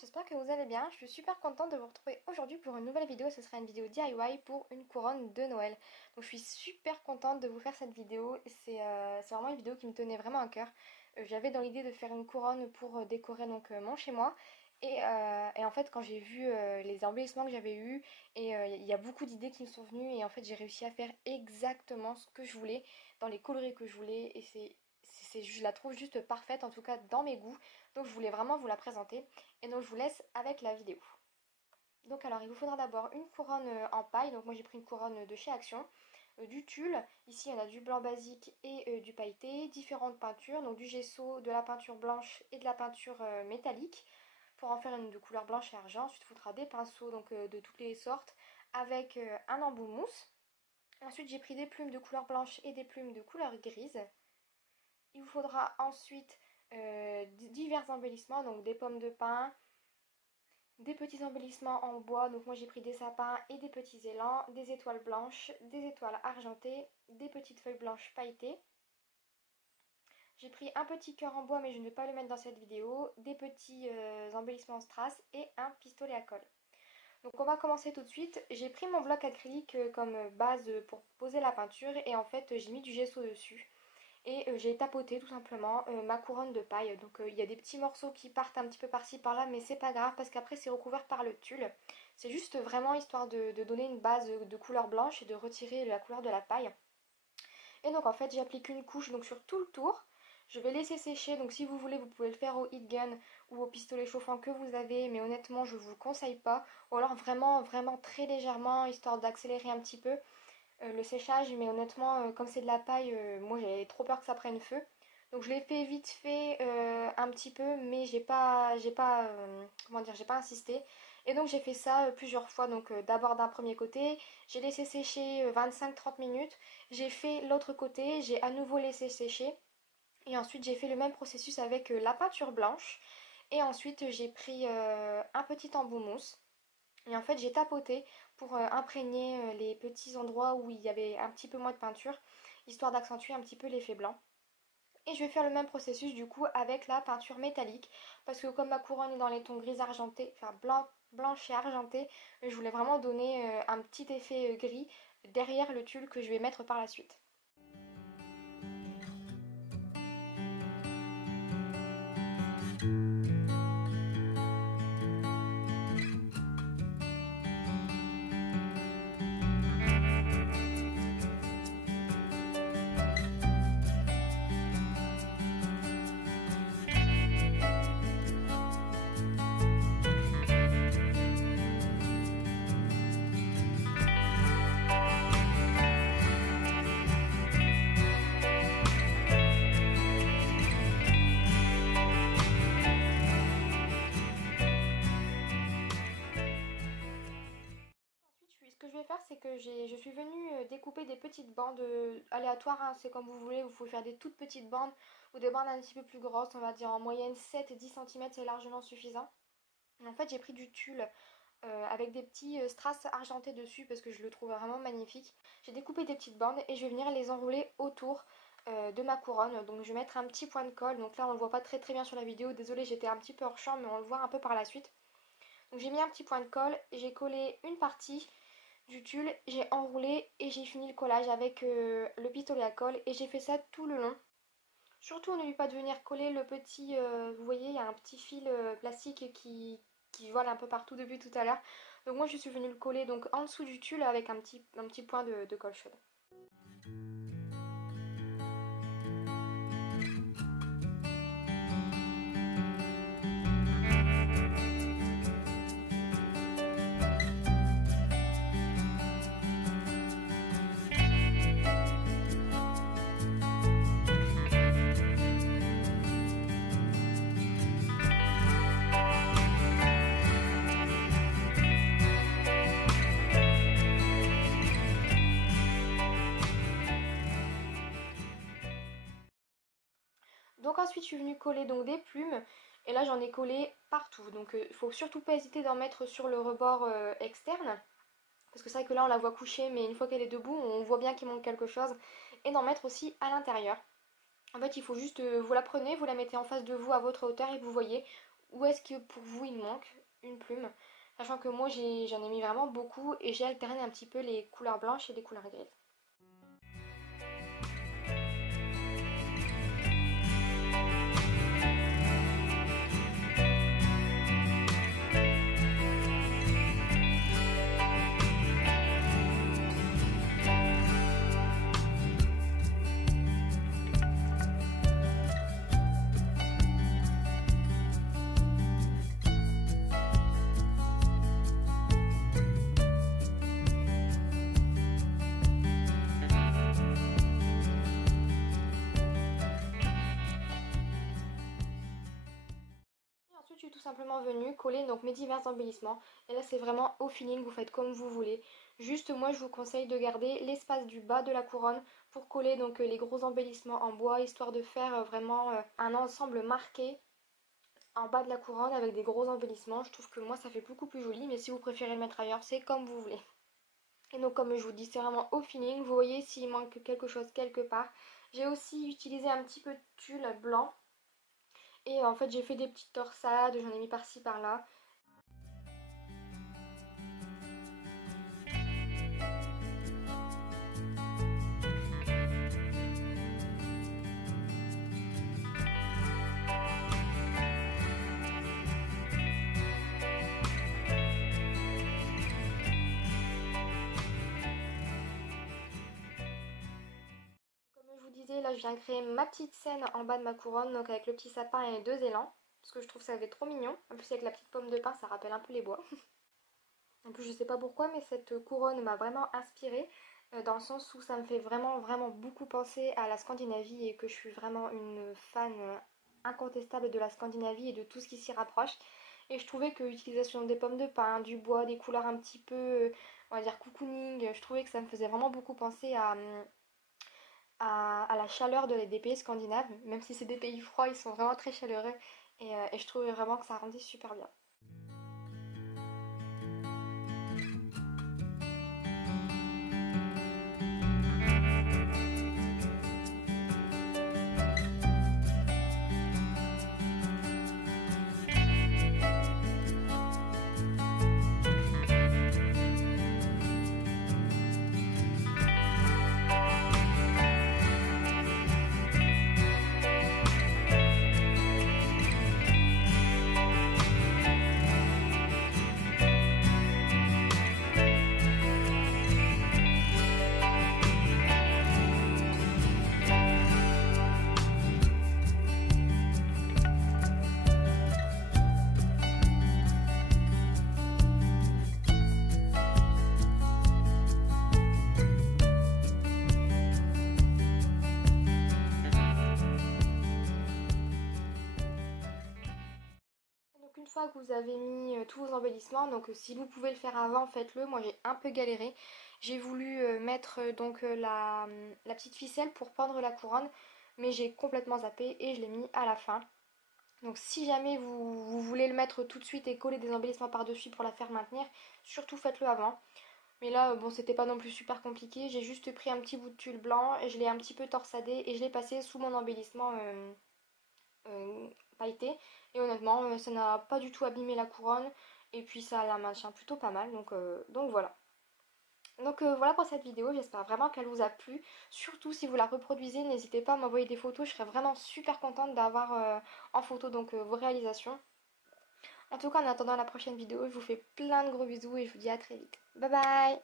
j'espère que vous allez bien. Je suis super contente de vous retrouver aujourd'hui pour une nouvelle vidéo. Ce sera une vidéo DIY pour une couronne de Noël. Donc je suis super contente de vous faire cette vidéo. C'est vraiment une vidéo qui me tenait vraiment à cœur. J'avais dans l'idée de faire une couronne pour décorer mon chez moi. Et en fait quand j'ai vu les embellissements que j'avais eus, il y a beaucoup d'idées qui me sont venues. Et en fait j'ai réussi à faire exactement ce que je voulais, dans les coloris que je voulais. Et je la trouve juste parfaite, en tout cas dans mes goûts. Donc je voulais vraiment vous la présenter. Et donc je vous laisse avec la vidéo. Donc alors il vous faudra d'abord une couronne en paille. Donc moi j'ai pris une couronne de chez Action. Du tulle, ici on a du blanc basique et du pailleté, différentes peintures, donc du gesso, de la peinture blanche et de la peinture métallique pour en faire une de couleur blanche et argent. Ensuite il faudra des pinceaux donc, de toutes les sortes avec un embout mousse. Ensuite j'ai pris des plumes de couleur blanche et des plumes de couleur grise. Il vous faudra ensuite divers embellissements, donc des pommes de pin, des petits embellissements en bois, donc moi j'ai pris des sapins et des petits élans, des étoiles blanches, des étoiles argentées, des petites feuilles blanches pailletées. J'ai pris un petit cœur en bois mais je ne vais pas le mettre dans cette vidéo, des petits embellissements en strass et un pistolet à colle. Donc on va commencer tout de suite. J'ai pris mon bloc acrylique comme base pour poser la peinture et en fait j'ai mis du gesso dessus. Et j'ai tapoté tout simplement ma couronne de paille. Donc il y a des petits morceaux qui partent un petit peu par-ci par-là, mais c'est pas grave parce qu'après c'est recouvert par le tulle. C'est juste vraiment histoire de donner une base de couleur blanche et de retirer la couleur de la paille. Et donc en fait j'applique une couche donc sur tout le tour. Je vais laisser sécher, donc si vous voulez vous pouvez le faire au heat gun ou au pistolet chauffant que vous avez, mais honnêtement je vous le conseille pas. Ou alors vraiment très légèrement, histoire d'accélérer un petit peu le séchage, mais honnêtement comme c'est de la paille, moi j'avais trop peur que ça prenne feu. Donc je l'ai fait vite fait un petit peu, mais comment dire, j'ai pas insisté. Et donc j'ai fait ça plusieurs fois, donc d'abord d'un premier côté, j'ai laissé sécher 25-30 minutes, j'ai fait l'autre côté, j'ai à nouveau laissé sécher, et ensuite j'ai fait le même processus avec la peinture blanche, et ensuite j'ai pris un petit embout mousse. Et en fait j'ai tapoté pour imprégner les petits endroits où il y avait un petit peu moins de peinture, histoire d'accentuer un petit peu l'effet blanc. Et je vais faire le même processus du coup avec la peinture métallique, parce que comme ma couronne est dans les tons gris argenté, enfin blanche et argenté, je voulais vraiment donner un petit effet gris derrière le tulle que je vais mettre par la suite. Ce que je vais faire, c'est que je suis venue découper des petites bandes aléatoires, hein, c'est comme vous voulez, vous pouvez faire des toutes petites bandes ou des bandes un petit peu plus grosses, on va dire en moyenne 7-10 cm, c'est largement suffisant. Et en fait j'ai pris du tulle avec des petits strass argentés dessus parce que je le trouve vraiment magnifique. J'ai découpé des petites bandes et je vais venir les enrouler autour de ma couronne. Donc je vais mettre un petit point de colle, donc là on le voit pas très bien sur la vidéo, désolée j'étais un petit peu hors champ mais on le voit un peu par la suite. Donc j'ai mis un petit point de colle, j'ai collé une partie du tulle, j'ai enroulé et j'ai fini le collage avec le pistolet à colle et j'ai fait ça tout le long. Surtout n'oubliez pas de venir coller le petit, vous voyez il y a un petit fil plastique qui vole un peu partout depuis tout à l'heure. Donc moi je suis venue le coller donc en dessous du tulle avec un petit point de colle chaude. Donc ensuite je suis venue coller donc des plumes et là j'en ai collé partout. Donc il faut surtout pas hésiter d'en mettre sur le rebord externe. Parce que c'est vrai que là on la voit coucher mais une fois qu'elle est debout on voit bien qu'il manque quelque chose. Et d'en mettre aussi à l'intérieur. En fait il faut juste, vous la prenez, vous la mettez en face de vous à votre hauteur et vous voyez où est-ce que pour vous il manque une plume. Sachant que moi j'en ai mis vraiment beaucoup et j'ai alterné un petit peu les couleurs blanches et les couleurs grises. Ensuite, je suis tout simplement venue coller donc mes divers embellissements. Et là, c'est vraiment au feeling, vous faites comme vous voulez. Juste, moi, je vous conseille de garder l'espace du bas de la couronne pour coller donc les gros embellissements en bois, histoire de faire vraiment un ensemble marqué en bas de la couronne avec des gros embellissements. Je trouve que moi, ça fait beaucoup plus joli, mais si vous préférez le mettre ailleurs, c'est comme vous voulez. Et donc, comme je vous dis, c'est vraiment au feeling. Vous voyez s'il manque quelque chose quelque part. J'ai aussi utilisé un petit peu de tulle blanc. Et en fait, j'ai fait des petites torsades, j'en ai mis par-ci par-là. Comme je vous disais, là je viens créer ma petite scène en bas de ma couronne, donc avec le petit sapin et 2 élans, parce que je trouve ça avait trop mignon. En plus avec la petite pomme de pin, ça rappelle un peu les bois. En plus je sais pas pourquoi, mais cette couronne m'a vraiment inspirée, dans le sens où ça me fait vraiment beaucoup penser à la Scandinavie et que je suis vraiment une fan incontestable de la Scandinavie et de tout ce qui s'y rapproche. Et je trouvais que l'utilisation des pommes de pin, du bois, des couleurs un petit peu, on va dire cocooning, je trouvais que ça me faisait vraiment beaucoup penser à la chaleur des pays scandinaves, même si c'est des pays froids, ils sont vraiment très chaleureux et je trouvais vraiment que ça rendait super bien. Donc une fois que vous avez mis tous vos embellissements, donc si vous pouvez le faire avant, faites-le. Moi j'ai un peu galéré. J'ai voulu mettre la petite ficelle pour pendre la couronne, mais j'ai complètement zappé et je l'ai mis à la fin. Donc si jamais vous voulez le mettre tout de suite et coller des embellissements par-dessus pour la faire maintenir, surtout faites-le avant. Mais là, bon, c'était pas non plus super compliqué. J'ai juste pris un petit bout de tulle blanc et je l'ai un petit peu torsadé et je l'ai passé sous mon embellissement pailleté. Et honnêtement, ça n'a pas du tout abîmé la couronne. Et puis ça la maintient plutôt pas mal. Donc voilà. Donc voilà pour cette vidéo, j'espère vraiment qu'elle vous a plu. Surtout si vous la reproduisez, n'hésitez pas à m'envoyer des photos, je serais vraiment super contente d'avoir en photo vos réalisations. En tout cas, en attendant la prochaine vidéo, je vous fais plein de gros bisous et je vous dis à très vite. Bye bye!